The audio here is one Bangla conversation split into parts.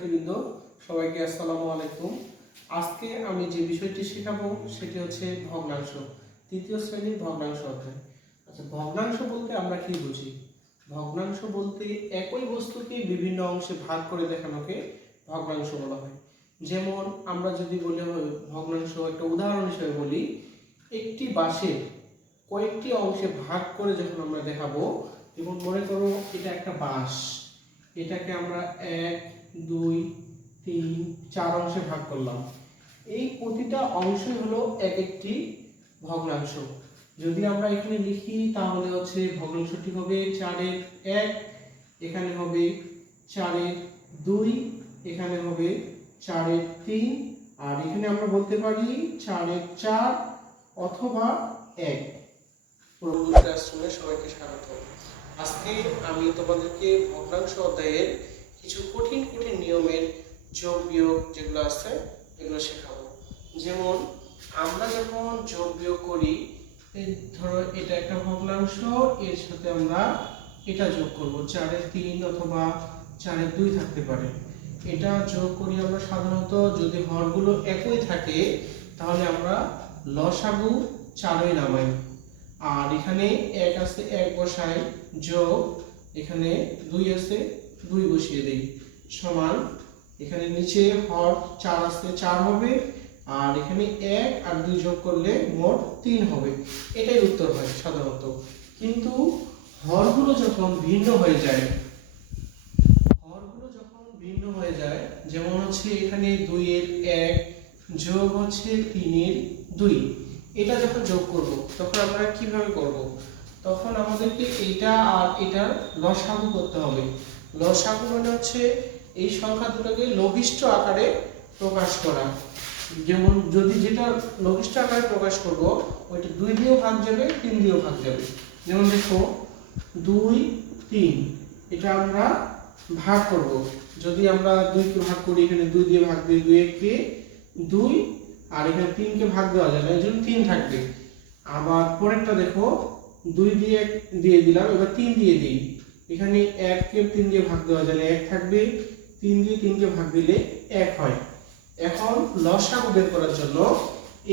বৃন্দ সবাইকে আসসালামু আলাইকুম। আজকে আমি যে বিষয়টি শেখাবো সেটি হচ্ছে ভগ্নাংশ, তৃতীয় শ্রেণীর ভগ্নাংশ অধ্যায়। আচ্ছা, ভগ্নাংশ বলতে আমরা কি বুঝি? ভগ্নাংশ বলতে একই বস্তুকে বিভিন্ন অংশে ভাগ করে দেখানোকে ভগ্নাংশ বলা হয়। যেমন আমরা যদি বলি ভগ্নাংশ, একটা উদাহরণ হিসেবে বলি, একটি বাঁশের কয়েকটি অংশে ভাগ করে যখন আমরা দেখাবো, যেমন মনে করো এটা একটা বাঁশ, এটাকে আমরা 1, 2, 3, 4 অংশে ভাগ করলাম। এই প্রতিটা অংশই হলো এক একটি ভগ্নাংশ। যদি আমরা এখানে লিখি তাহলে হচ্ছে ভগ্নাংশটি হবে 4-এর 1, এখানে হবে 4-এর 2, এখানে হবে 4-এর 3, আর এখানে আমরা বলতে পারি 4-এর 4 অথবা 1। পরবর্তী আশ্রমে সবাইকে স্বাগত। আজকে আমি তোমাদেরকে ভগ্নাংশ অধ্যায়ের কিছু কঠিন কঠিন নিয়মের যোগ বিয়োগ যেগুলো আছে এগুলো শেখাবো। যেমন আমরা যখন যোগ বিয়োগ করি, ধরো এটা একটা ভগ্নাংশ, এর সাথে আমরা এটা যোগ করব, 4-এর 3 অথবা 4-এর 2 থাকতে পারে। এটা যোগ করি আমরা সাধারণত যদি হরগুলো একই থাকে তাহলে আমরা লসাগু 4-ই নামাই। আর এখানে 1 আছে 1 বসাই, যোগ এখানে 2 আছে 2 বসিয়ে দেই, সমান এখানে নিচে হর 4 আছে 4 হবে, আর এখানে 1 আর 2 যোগ করলে মোট 3 হবে। এটাই উত্তর হয় সাধারণত। কিন্তু হরগুলো যখন ভিন্ন হয়ে যায়, যেমন হচ্ছে এখানে 2-এর 1 যোগ হচ্ছে 3-এর 2, এটা যখন যোগ করব তখন আমরা কিভাবে করব? তখন আমাদেরকে এটা আর এটার লসাগু করতে হবে। লসাগু মানে হচ্ছে এই সংখ্যা দুটোকে লঘিষ্ঠ আকারে প্রকাশ করা। যেমন যদি যেটা লঘিষ্ঠ আকারে প্রকাশ করব ওইটা 2 দিয়েও ভাগ যাবে, 3 দিয়েও ভাগ যাবে। যেমন দেখো 2, 3, এটা আমরা ভাগ করব। যদি আমরা 2 কে ভাগ করি, এখানে 2 দিয়ে ভাগ দিই, 2 কে 2, আর এখানে 3 কে ভাগ দেওয়া যায় না, এর জন্য 3 থাকবে। আবার পরেরটা দেখো 2 দিয়ে দিয়ে দিলাম, এবার 3 দিয়ে দিই, এখানে 1 কে 3 দিয়ে ভাগ দেওয়া যায় না, 1 থাকবে, 3 দিয়ে 3 কে ভাগ দিলে 1 হয়। এখন লসাগু বের করার জন্য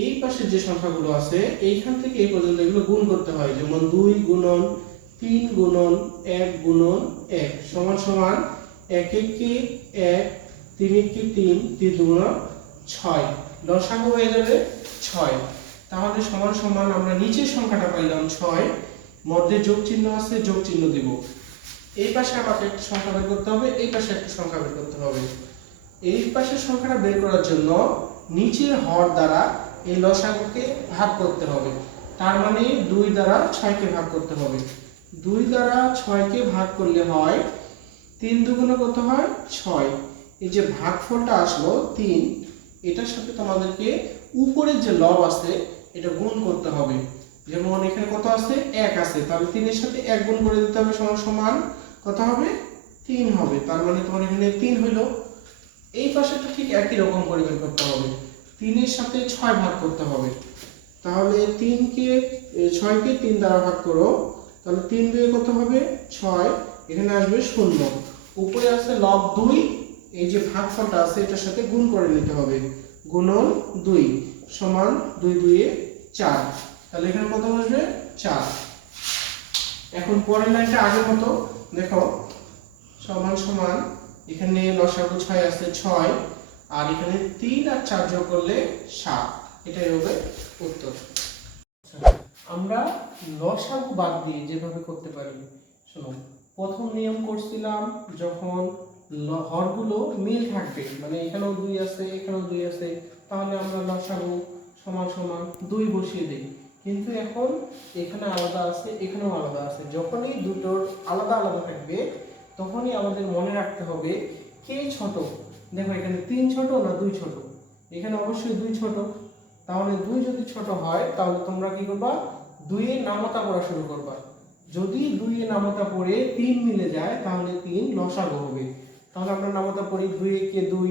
এই পাশে যে সংখ্যাগুলো আছে এইখান থেকে এই পর্যন্ত এগুলো গুণ করতে হয়। যেমন 2 গুণন 3 গুণন 1 গুণন 1 সমান সমান 1 কে 1, 3 কে 3, 3 গুণ 6, লসাগু হয়ে যাবে 6। তাহলে সমান সমান আমরা নিচের সংখ্যাটা পাইলাম 6, মধ্যে যোগ চিহ্ন আছে, যোগ চিহ্ন দিব। এই পাশে আমাকে একটা সংখ্যা বের করতে হবে, এই পাশে একটা সংখ্যা বের করতে হবে। এই পাশের সংখ্যাটা বের করার জন্য নিচের হর দ্বারা এই লসাগুকে ভাগ করতে হবে। তার মানে 2 দ্বারা 6 কে ভাগ করতে হবে। 2 দ্বারা 6 কে ভাগ করলে হয় 3 দুগুণে কত হয় 6। এই যে ভাগফলটা আসলো 3, এটার সাথে তোমাদেরকে উপরের যে লব আছে এটা গুণ করতে হবে। যেমন এখানে কত আছে 1 আছে, তাহলে 3 এর সাথে 1 গুণ করে দিতে হবে, সমান সমান কত হবে 3 হবে। তার মানে তোমার এখানে 3 হইল। এই পাশেটা ঠিক একই রকম করে বের করতে হবে, 3 এর সাথে 6 ভাগ করতে হবে। তাহলে 6 কে 3 দ্বারা ভাগ করো, তাহলে 3 দুয়ে কত হবে 6, এখানে আসবে 0, উপরে আছে লব 2, এই যে ভাগফলটা আছে এটার সাথে গুণ করে নিতে হবে, গুণন 2 সমান 2 2 4, তাহলে এখানে কত আসবে 4। এখন পরের লাইনটা আগের মতো দেখো, সমান সমান এখানে লসাগু 6 আছে 6, আর এখানে 3 আর 4 যোগ করলে 7, এটাই হবে উত্তর। আমরা লসাগু বাদ দিয়ে যেভাবে করতে পারি, শোনো, প্রথম নিয়ম করছিলাম যখন হরগুলো মিল থাকবে, মানে এখানেও 2 আছে এখানেও 2 আছে, তাহলে আমরা লসাগু সমান সমান 2 বসিয়ে দেই। কিন্তু এখন এখানে আলাদা আছে এখানেও আলাদা আছে, যখনই দুটোর আলাদা আলাদা থাকবে তখনই আমাদের মনে রাখতে হবে কে ছোট। দেখো এখানে 3 ছোট না 2 ছোট, এখানে অবশ্যই 2 ছোট। তাহলে 2 যদি ছোট হয় তাহলে তোমরা কি করবা, 2 এর নামতা পড়া শুরু করবা। যদি 2 এর নামতা পড়ে 3 মিলে যায় তাহলে 3 লসাগু হবে। তাহলে আমরা নামতা পড়ি 2 কে 2,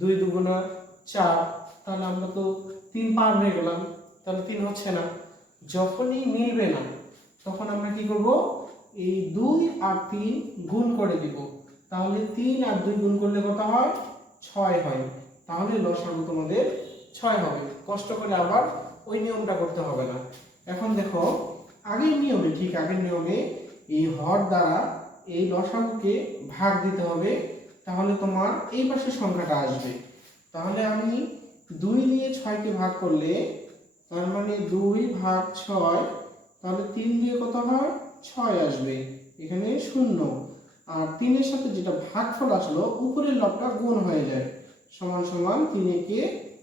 2 দুগুণা 4, তাহলে আমরা তো 3 পার হয়ে গেলাম, তাহলে 3 হচ্ছে না। যখনই মিলবে না তখন আমরা কি করব, এই 2 আর 3 গুণ করে দিব। তাহলে 3 আর 2 গুণ করলে কত হয় 6 হয়, তাহলে লসাগু তোমাদের 6 হবে। কষ্ট করে আবার ওই নিয়মটা করতে হবে না। এখন দেখো আগের নিয়মে, ঠিক আগের নিয়মে এই হর দ্বারা এই লসাগুকে ভাগ দিতে হবে, তাহলে তোমার এই পাশে সংখ্যাটা আসবে। তাহলে আমি 2 দিয়ে 6কে ভাগ করলে, তার মানে 2 ভাগ 6, তাহলে 3 দিয়ে কত হয় 6 আসবে, এখানে 0। আর 3 এর সাথে যেটা ভাগফল আসলো উপরের লবটা গুণ হয়ে যায়, সমান সমান 3 একে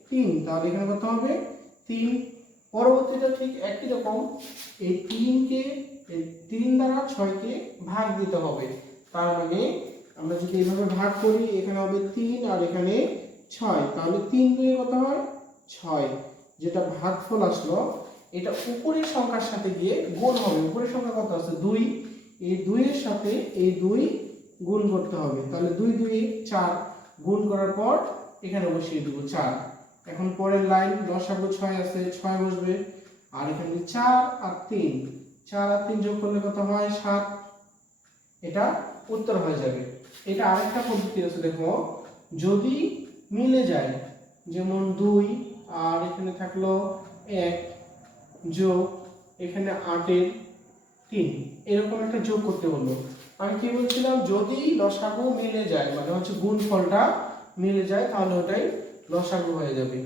3, তাহলে এখানে কত হবে 3। পরবর্তীটা ঠিক একই রকম, এই 3 দ্বারা 6কে ভাগ দিতে হবে। তার মানে আমরা যদি এইভাবে ভাগ করি, এখানে হবে 3 আর এখানে 6, তাহলে 3 দুই কত হয় 6। যেটা ভাগফল আসলো এটা উপরের সংখ্যার সাথে গিয়ে গুণ হবে। উপরের সংখ্যা কত আছে 2, এই 2 এর সাথে এই 2 গুণ করতে হবে, তাহলে 2 2 4, গুণ করার পর এখানে বসিয়ে দেব 4। এখন পরের লাইন লসাগু 6 আছে, 6 বসবে, আর এখানে 4 আর 3, 4 আর 3 যোগ করলে কত হয় 7, এটা উত্তর হয়ে যাবে। এটা আরেকটা পদ্ধতি আছে, দেখো যদি মিলে যায়, যেমন 2 আর এখানে থাকলো 1 যোগ এখানে 8 এর 3, এরকম একটা যোগ করতে বললো। আমি কি বলছিলাম, যদি লসাগু মিলে যায়, মানে হচ্ছে গুণফলটা মিলে যায়, তাহলে ওটাই লসাগু হয়ে যাবে।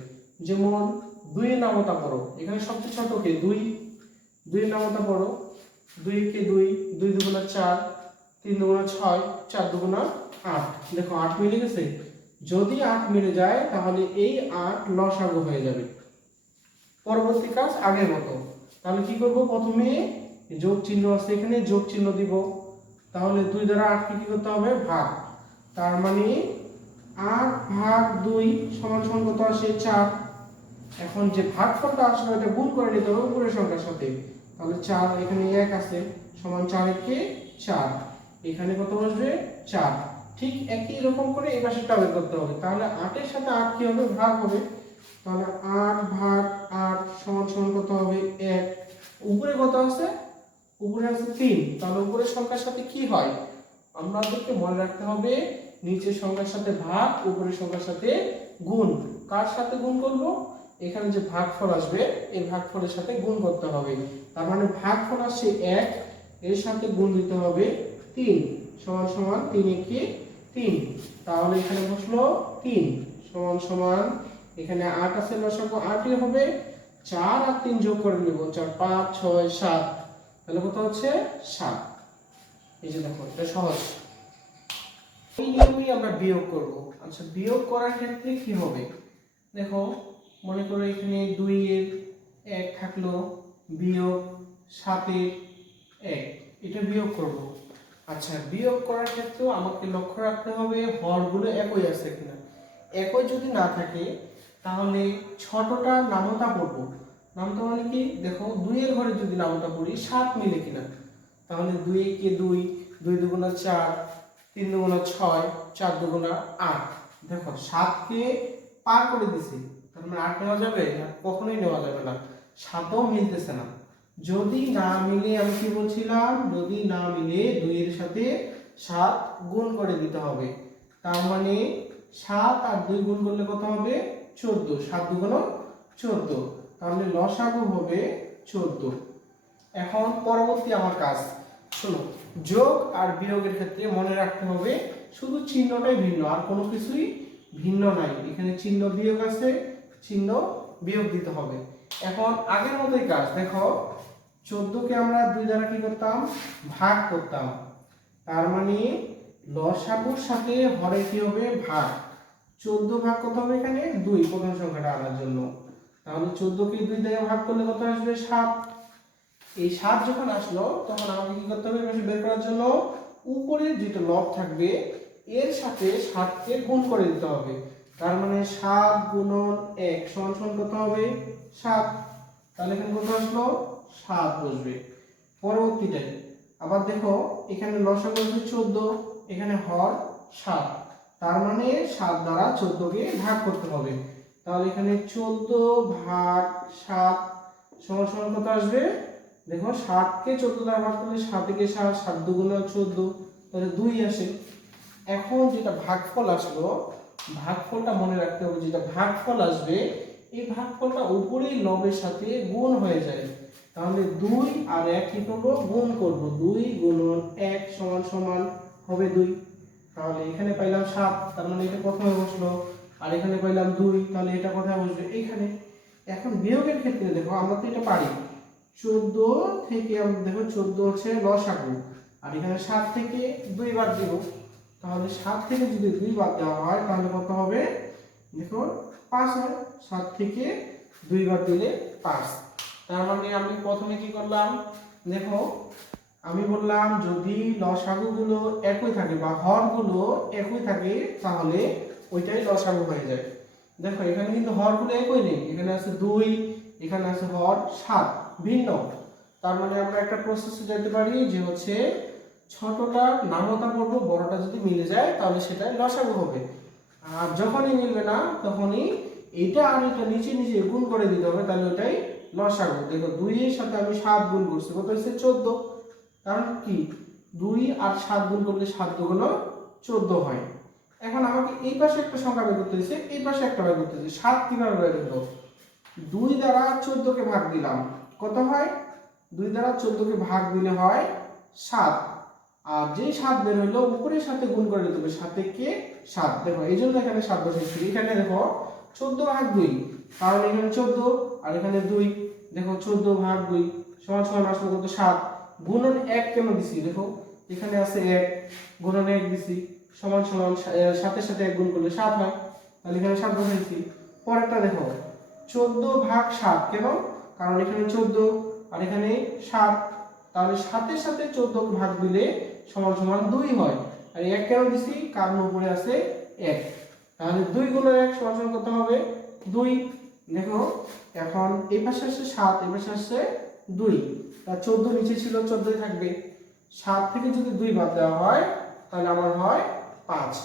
যেমন 2 এর নামতা পড়ো, এখানে সবচেয়ে ছোট কে 2, 2 এর নামতা পড়ো, 2 কে 2, 2 দুগুণা 4, 3 দুগুণা 6, 4 দুগুণা 8, দেখো 8 মিলে গেছে। যদি 8 মিলে যায় তাহলে এই 8 লসাগু হয়ে যাবে। পরবর্তী কাজ আগের মতো, তাহলে কি করব, প্রথমে যোগ চিহ্ন আছে এখানে, যোগ চিহ্ন দিব, তাহলে 2 দ্বারা 8 কে কি করতে হবে ভাগ, তার মানে 8 ভাগ 2 সমান সমান কত আসে 4। এখন যে ভাগফলটা আসলে এটা গুণ করে নিতে হবে উপরের সংখ্যার সাথে, তাহলে 4 এখানে 1 আছে, সমান 4 একে 4, এখানে কত বসবে 4। ঠিক একই রকম করে এই পাশেরটা বের করতে হবে, তাহলে 8 এর সাথে 8 কি হবে ভাগ হবে, তাহলে 8 ভাগ 8 সমান সমান কত হবে 1। উপরে কত আছে, উপরে আছে 3, তাহলে উপরের সংখ্যার সাথে কি হয় আমাদেরকে মনে রাখতে হবে, নিচের সংখ্যার সাথে ভাগ, উপরের সংখ্যার সাথে গুণ। কার সাথে গুণ করব, এখানে যে ভাগফল আসবে এই ভাগফলের সাথে গুণ করতে হবে। তার মানে ভাগফল আসছে 1, এর সাথে গুণ দিতে হবে 3, সমান সমান 3 একে 3, তাহলে এখানে বসলো 3 সমান সমান, এখানে 8 আছে, লসাগু 8ই হবে, 4 আর 3 যোগ করে নেব, 4 5 6 7, তাহলে কত হচ্ছে 7। এই যে দেখো এটা সহজ। এই নিয়মেই আমরা বিয়োগ করব। আচ্ছা, বিয়োগ করার ক্ষেত্রে কি হবে, দেখো মনে করো এখানে 2 এর 1 থাকলো, বিয়োগ 7 এর 1, এটা বিয়োগ করব। আচ্ছা, বিয়োগ করার ক্ষেত্রে আমাকে লক্ষ্য রাখতে হবে হরগুলো একই আছে কিনা। একই যদি না থাকে তাহলে ছোটটা নামতা পড়ব। নামতা মানে কি, দেখো 2 এর ঘরে যদি নামতা পড়ি 7 মিলে কিনা, তাহলে 2 কে 2, 2 দুগুণা 4, 3 দুগুণা 6, 4 দুগুণা 8, দেখো 7 কে পার করে দিছি, তার মানে 8 নেওয়া যাবে না, কখনোই নেওয়া যাবে না, 7ও মিলতেছে না। যদি না মিলে আমি কি বলছিলাম, যদি না মিলে 2 এর সাথে 7 গুণ করে দিতে হবে, তার মানে 7 আর 2 গুণ করলে কত হবে 14, 7 দুগুণ 14, তাহলে লসাগু হবে 14। এখন পরবর্তী আমার কাজ, শোনো, যোগ আর বিয়োগের ক্ষেত্রে মনে রাখতে হবে শুধু চিহ্নটাই ভিন্ন, আর কোনো কিছুই ভিন্ন নাই। এখানে চিহ্ন বিয়োগ আছে, চিহ্ন বিয়োগ দিতে হবে। এখন আগের মতোই কাজ, দেখো 14 কে আমরা 2 দ্বারা কি করতাম ভাগ করতাম, তার মানে লসাগুর সাথে হরে কি হবে ভাগ, 14 ভাগ কত হবে এখানে 2, প্রথম সংখ্যাটা আনার জন্য, তাহলে 14 কে 2 দ্বারা ভাগ করলে কত আসবে 7। এই 7 যখন আসলো তখন আমাকে কি করতে হবে, বের করার জন্য উপরে যেটা লব থাকবে এর সাথে 7 কে গুণ করে দিতে হবে, তার মানে 7 গুণন 1 সমান সমান কত হবে 7, তাহলে এখানে কত আসলো 7 বসবে। পরবর্তীটাই আবার দেখো, এখানে লসাগু আছে 14, এখানে হর 7, তার মানে 7 দ্বারা 14 কে ভাগ করতে হবে, তাহলে এখানে 14 ভাগ 7 সমান সমান কত আসবে, দেখো 7 কে 14 দ্বারা ভাগ করলে 7 কে 7, 7 দুগুণা 14, তাহলে 2 আসে। এখন যেটা ভাগফল আসলো ভাগফলটা মনে রাখতে হবে, যেটা ভাগফল আসবে এই ভাগফলটা উপরেই লবের সাথে গুণ হয়ে যায়। তাহলে 2 আর 1 কি করব, গুণ করব। 2 গুণন 1 সমান সমান হবে 2। তাহলে এখানে পাইলাম 7, তার মানে এটা প্রথমে বসলো। আর এখানে পাইলাম 2, তাহলে এটা কোথায় বসবে, এইখানে। এখন বিয়োগের ক্ষেত্রে দেখো আমরা তো এটা পারি, 14 থেকে আমরা দেখো 14 হচ্ছে লসাগু, আর এখানে 7 থেকে 2 বাদ দিব। তাহলে 7 থেকে যদি 2 বাদ দেওয়া হয় তাহলে কত হবে, দেখো 5 হয়। 7 থেকে 2 বাদ দিলে 5। তার মানে আমি প্রথমে কি করলাম, দেখো আমি বললাম যদি লসাগুগুলো একই থাকে বা হরগুলো একই থাকে তাহলে ওইটাই লসাগু হয়ে যায়। দেখো এখানে কিন্তু হরগুলো একই নেই, এখানে আছে 2, এখানে আছে হর 7, ভিন্ন। তার মানে আমরা একটা প্রসেসে যেতে পারি যে হচ্ছে ছোটটা নামতা করব, বড়টা যদি মিলে যায় তাহলে সেটা লসাগু হবে। আর যখনই মিলবে না তখনই এইটা আর এটা নিচে নিচে গুণ করে দিতে হবে, তাহলে ওটাই লসাগু। দেখো 2 এর সাথে আমি 7 গুণ করছি, কত হচ্ছে 14। কারণ কি 2 আর 7 গুণ করলে 7 দুগুণ 14 হয়। এখন আমাকে এই পাশে একটা সংখ্যা বের করতে হয়েছে, এই পাশে একটা বের করতে হয়েছে। 7 কিভাবে বের হলো, 2 দ্বারা 14 কে ভাগ দিলাম, কত হয়, 2 দ্বারা 14 কে ভাগ দিলে হয় 7। আর যে 7 বের হলো উপরের সাথে গুণ করে দিতে হবে, 7 কে 7। দেখো এই জন্য এখানে 7 বসেছি। এখানে দেখো 14 ভাগ 2, কারণ এখানে 14 আর এখানে 2। দেখো 14 ভাগ 2 সমান সমান আসলে কত, 7। গুণন 1 কেন দিছি, দেখো এখানে আছে 1, গুণন 1 দিছি, সমান সমান 7 এর সাথে 1 গুণ করলে 7 হয়। তাহলে এখানে 7 বসাইছি। পরেরটা দেখো 14 ভাগ 7, কেন, কারণ এখানে 14 আর এখানে 7। তাহলে 7 এর সাথে 14 ভাগ দিলে সমান সমান 2 হয়। আর 1 কেন দিছি, কারণ উপরে আছে 1। তাহলে 2 গুণন 1 সমান সমান কত হবে, 2। দেখো এখন এই পাশে আসছে 7, এই পাশে আসছে 2, তার 14 নিচে ছিল 14ই থাকবে। 7 থেকে যদি 2 বাদ দেওয়া হয় তাহলে আমার হয় 5।